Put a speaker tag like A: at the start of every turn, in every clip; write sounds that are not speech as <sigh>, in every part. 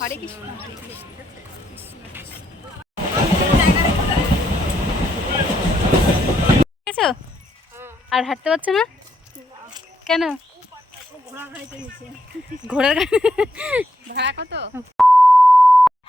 A: হরে কৃষ্ণ হরে কৃষ্ণ
B: আর হাঁটতে পারছ না? কেন? ঘোড়ার গাড়ি
A: ভাড়া কত?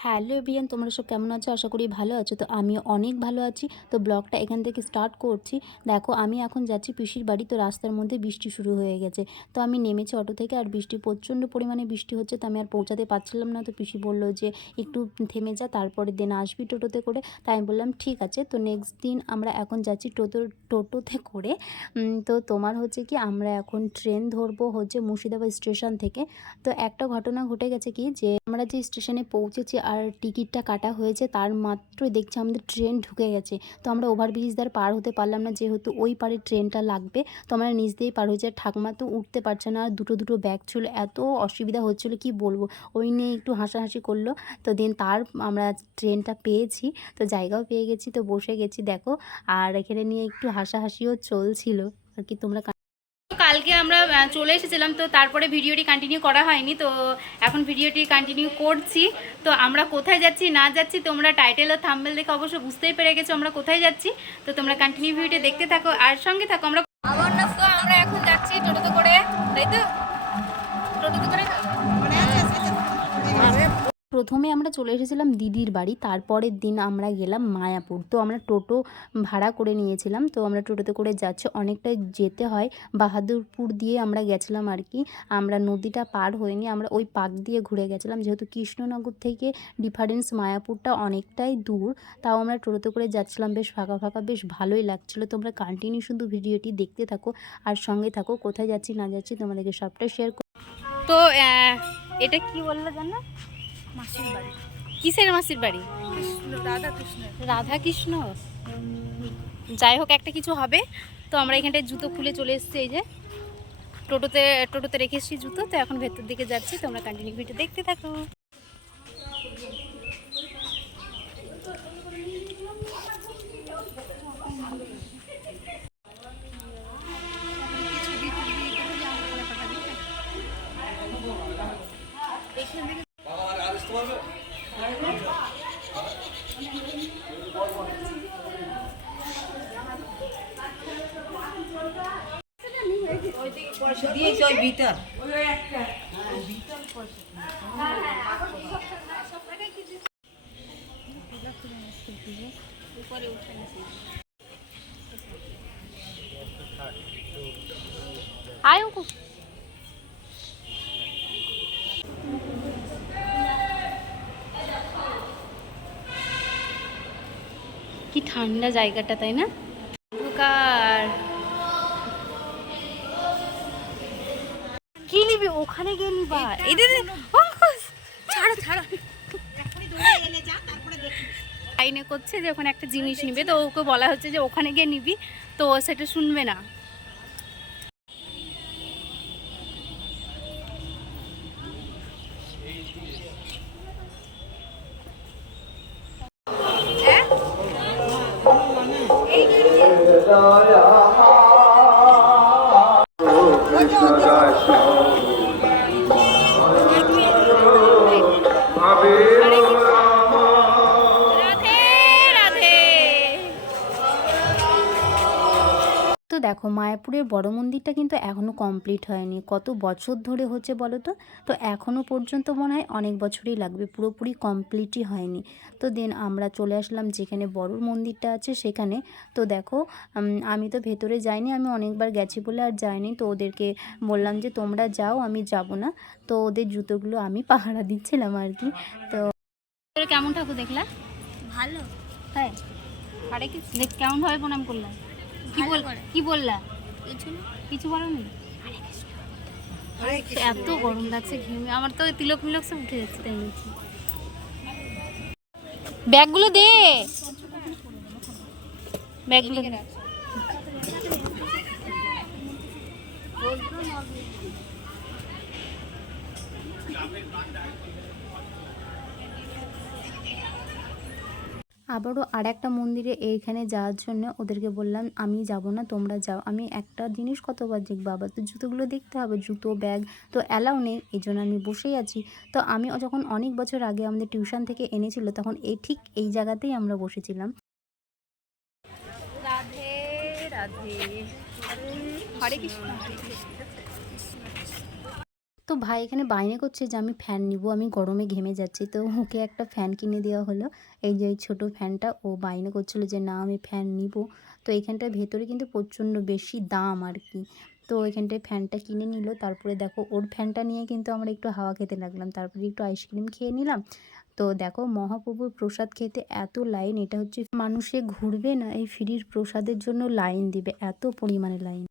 C: হ্যালো এভরিয়ান তোমরা সব কেমন আছো? আশা করি ভালো আছো। তো আমি অনেক ভালো আছি। তো ব্লগটা এখান থেকে স্টার্ট করছি। দেখো, আমি এখন যাচ্ছি পিসির বাড়ি। তো রাস্তার মধ্যে বৃষ্টি শুরু হয়ে গেছে। তো আমি নেমেছি অটো থেকে আর বৃষ্টি, প্রচণ্ড পরিমাণে বৃষ্টি হচ্ছে। তো আমি আর পৌঁছাতে পারছিলাম না। তো পিসি বলল যে, একটু থেমে যা, তারপরে দিন আসবি টোটোতে করে। তাই আমি বললাম, ঠিক আছে। তো নেক্সট দিন আমরা এখন যাচ্ছি টোটো, টোটোতে করে। তো তোমার হচ্ছে কি, আমরা এখন ট্রেন ধরবো হচ্ছে মুর্শিদাবাদ স্টেশন থেকে। তো একটা ঘটনা ঘটে গেছে কি, যে আমরা যে স্টেশনে পৌঁছেছি আর টিকিটটা কাটা হয়েছে, তার মাত্রই দেখছি আমাদের ট্রেন ঢুকে গেছে। তো আমরা ওভারব্রিজ দ্বার পার হতে পারলাম না, যেহেতু ওই পারে ট্রেনটা লাগবে, তো আমরা নিচ দিয়েই পার হয়েছে। ঠাকুমা তো উঠতে পারছে না, আর দুটো দুটো ব্যাগ ছিল, এত অসুবিধা হচ্ছিল, কি বলব? ওই নিয়ে একটু হাসাহাসি করল। তো দিন তার আমরা ট্রেনটা পেয়েছি, তো জায়গাও পেয়ে গেছি, তো বসে গেছি, দেখো। আর এখানে নিয়ে একটু হাসাহাসিও চলছিল। আর কি তোমরা
B: কালকে আমরা চলে এসেছিলাম, তো তারপরে ভিডিওটি কন্টিনিউ করা হয়নি, তো এখন ভিডিওটি কন্টিনিউ করছি। তো আমরা কোথায় যাচ্ছি, না যাচ্ছি, তোমরা টাইটেল ও থাম্বেল দেখে অবশ্য বুঝতেই পেরে গেছো আমরা কোথায় যাচ্ছি। তো তোমরা কন্টিনিউ ভিডিওটি দেখতে থাকো, আর সঙ্গে থাকো, আমরা
C: প্রথমে আমরা চলে এসেছিলাম দিদির বাড়ি, তারপরের দিন আমরা গেলাম মায়াপুর। তো আমরা টোটো ভাড়া করে নিয়েছিলাম, তো আমরা টোটোতে করে যাচ্ছি, অনেকটাই যেতে হয়। বাহাদুরপুর দিয়ে আমরা গেছিলাম আর কি, আমরা নদীটা পার হয়নি, আমরা ওই পাক দিয়ে ঘুরে গেছিলাম। যেহেতু কৃষ্ণনগর থেকে ডিফারেন্স মায়াপুরটা অনেকটাই দূর, তাও আমরা টোটোতে করে যাচ্ছিলাম, বেশ ফাঁকা ফাঁকা, বেশ ভালোই লাগছিল। তোমরা কন্টিনিউ শুধু ভিডিওটি দেখতে থাকো আর সঙ্গে থাকো, কোথায় যাচ্ছি না যাচ্ছি তোমাদেরকে সবটা শেয়ার
B: তো এটা কি বলল জানো?
A: মাসির বাড়ি।
B: কিসের মাসির বাড়ি?
A: কৃষ্ণ রাধা কৃষ্ণ
B: রাধা কৃষ্ণ যাই হোক একটা কিছু হবে। তো আমরা এখানটায় জুতো খুলে চলে এসেছি এই যে। টোটোতে টোটোতে রেখে এসেছি জুতো। তো এখন ভেতর দিকে যাচ্ছি তোমরা কন্টিনিউ ভিডিও দেখতে থাকো।
D: দিয়েছে ওই ভিতর
B: কি ঠান্ডা জায়গাটা তাই না? অন্ধকার। কি নিবি? ওখানে গিয়ে নিবা। এদের
A: ছাড়ো ছাড়ো।
B: আইনে করছে যে ওখানে একটা জিনিস নিবে তো ওকে বলা হচ্ছে যে ওখানে গিয়ে নিবি তো সেটা শুনবে না। রাধে
C: দেখো মায়াপুরের বড় মন্দিরটা কিন্তু এখনও কমপ্লিট হয়নি। কত বছর ধরে হচ্ছে বলো তো? তো এখনও পর্যন্ত মনে হয় অনেক বছরই লাগবে পুরোপুরি কমপ্লিটই হয়নি। তো দেন আমরা চলে আসলাম যেখানে বড় মন্দিরটা আছে সেখানে। তো দেখো আমি তো ভেতরে যাইনি আমি অনেকবার গেছি বলে আর যাইনি। তো ওদেরকে বললাম যে তোমরা যাও আমি যাব না। তো ওদের জুতোগুলো আমি <laughs> পাহারা দিচ্ছিলাম আর কি। তো
B: কেমন ঠাকুর দেখলা?
A: ভালো।
B: হ্যাঁ। আরে কি দেখ কেমন ভাবে প্রণাম করলাম কি বল কি বললা?
A: কিছু
B: কিছু বলো নি এত গরম লাগছে ঘেমে। আমার তো তিলক মিলক সব উঠে যাচ্ছে তাই বলছি ব্যাগগুলো দে। ব্যাগগুলো দে।
C: আবারও আর একটা মন্দিরে এইখানে যাওয়ার জন্য ওদেরকে বললাম, আমি যাব না, তোমরা যাও। আমি একটা জিনিস কতবার দেখব? আবার তো জুতোগুলো দেখতে হবে, জুতো, ব্যাগ তো অ্যালাউ নেই এই জন্য আমি বসেই আছি। তো আমি যখন অনেক বছর আগে আমাদের টিউশন থেকে এনেছিল, তখন এই ঠিক এই জায়গাতেই আমরা বসেছিলাম।
B: রাধে রাধে। হরে কৃষ্ণ।
C: তো ভাই এখানে বাইরে করছে যে আমি ফ্যান নিব, আমি গরমে ঘেমে যাচ্ছি। তো ওকে একটা ফ্যান কিনে দেওয়া হলো। এই যে এই ছোটো ফ্যানটা ও বাইরে করছিল যে না, আমি ফ্যান নিব। তো এখানটার ভেতরে কিন্তু প্রচণ্ড বেশি দাম আর কি। তো এখানটায় ফ্যানটা কিনে নিল। তারপরে দেখো, ওর ফ্যানটা নিয়ে কিন্তু আমরা একটু হাওয়া খেতে লাগলাম। তারপরে একটু আইসক্রিম খেয়ে নিলাম। তো দেখো, মহাপ্রভুর প্রসাদ খেতে এত লাইন এটা হচ্ছে মানুষে ঘুরবে না, এই ফ্রির প্রসাদের জন্য লাইন দিবে। এত পরিমাণে লাইন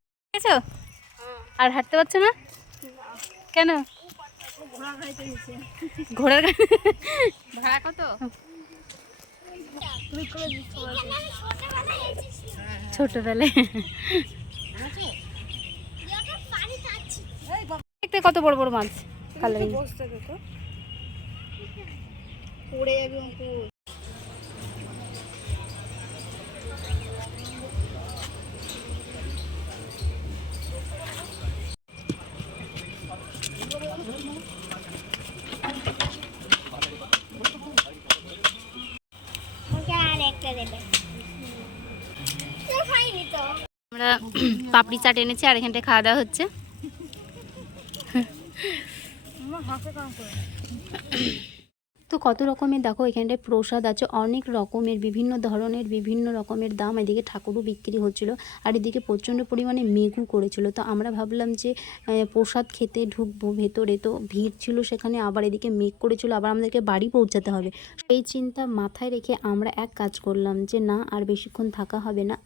B: আর হাঁটতে পারছ না? কেন? ঘোড়ার গাড়ি?
A: ভাড়া কত?
B: ছোটবেলায়। দেখতে কত বড় বড় মাছ কালারিং। আমরা পাপড়ি চাট এনেছি আর এখানটায় খাওয়া দাওয়া হচ্ছে।
C: তো কত রকমের দেখো, এখানটায় প্রসাদ আছে, অনেক রকমের, বিভিন্ন ধরনের, বিভিন্ন রকমের দাম। এদিকে ঠাকুরও বিক্রি হচ্ছিল, আর এদিকে প্রচণ্ড পরিমাণে মেঘু করেছিল। তো আমরা ভাবলাম যে প্রসাদ খেতে ঢুকবো ভেতরে, তো ভিড় ছিল সেখানে, আবার এদিকে মেঘ করেছিল, আবার আমাদেরকে বাড়ি পৌঁছাতে হবে। এই চিন্তা মাথায় রেখে আমরা এক কাজ করলাম যে, না, আর বেশিক্ষণ থাকা হবে না।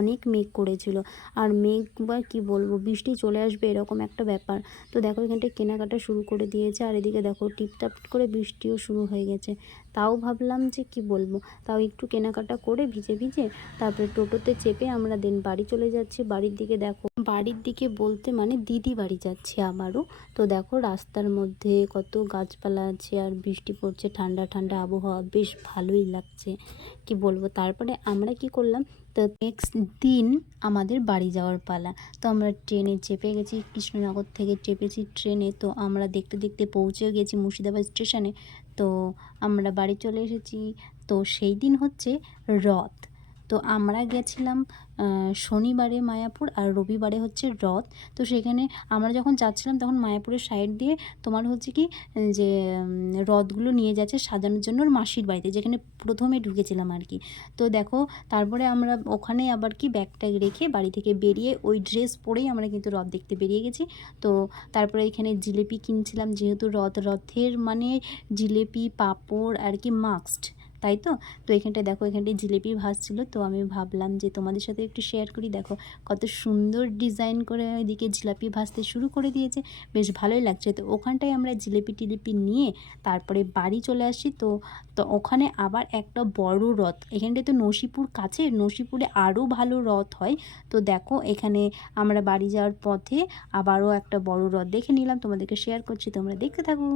C: অনেক মেঘ করেছিল। আর মেঘ বা কী বলব, বৃষ্টি চলে আসবে এরকম একটা ব্যাপার। তো দেখো এখানটায় কেনাকাটা শুরু করে দিয়েছে, আর এদিকে দেখো টিপটাপ করে বৃষ্টিও শুরু হয়ে গেছে। তাও ভাবলাম যে কি বলব, তাও একটু কেনাকাটা করে ভিজে ভিজে তারপরে টোটোতে চেপে আমরা দেন বাড়ি চলে যাচ্ছি। বাড়ির দিকে দেখো, বাড়ির দিকে বলতে মানে দিদি বাড়ি যাচ্ছি আবারও। তো দেখো রাস্তার মধ্যে কত গাছপালা আছে আর বৃষ্টি পড়ছে, ঠান্ডা ঠান্ডা আবহাওয়া, বেশ ভালোই লাগছে। কি বলব, তারপরে আমরা কি করলাম তো নেক্সট দিন আমাদের বাড়ি যাওয়ার পালা। তো আমরা ট্রেনে চেপে গেছি, কৃষ্ণনগর থেকে চেপেছি ট্রেনে। তো আমরা দেখতে দেখতে পৌঁছেও গেছি মুর্শিদাবাদ স্টেশনে। তো আমরা বাড়ি চলে এসেছি। তো সেই দিন হচ্ছে রথ। তো আমরা গেছিলাম শনিবারে মায়াপুর আর রবিবারে হচ্ছে রথ। তো সেখানে আমরা যখন যাচ্ছিলাম তখন মায়াপুরের সাইড দিয়ে তোমার হচ্ছে কি, যে রথগুলো নিয়ে যাচ্ছে সাজানোর জন্য মাসির বাড়িতে, যেখানে প্রথমে ঢুকেছিলাম আর কি। তো দেখো, তারপরে আমরা ওখানে আবার কি ব্যাগ ট্যাগ রেখে বাড়ি থেকে বেরিয়ে ওই ড্রেস পরেই আমরা কিন্তু রথ দেখতে বেরিয়ে গেছি। তো তারপরে এখানে জিলেপি কিনছিলাম, যেহেতু রথ, রথের মানে জিলেপি, পাঁপড় আর কি মাস্কড তাই তো? তো এখানটায় দেখো, এখানটায় জিলেপি ভাজছিল তো আমি ভাবলাম যে তোমাদের সাথে একটু শেয়ার করি। দেখো, কত সুন্দর ডিজাইন করে ওইদিকে জিলাপি ভাজতে শুরু করে দিয়েছে। বেশ ভালোই লাগছে। তো ওখানটায় আমরা জিলেপি টিলিপি নিয়ে তারপরে বাড়ি চলে আসি। তো তো ওখানে আবার একটা বড় রথ। এখানটায় তো নসিপুর কাছে। নসিপুরে আরও ভালো রথ হয়। তো দেখো, এখানে আমরা বাড়ি যাওয়ার পথে আবারও একটা বড় রথ দেখে নিলাম। তোমাদেরকে শেয়ার করছি। তোমরা দেখতে থাকো।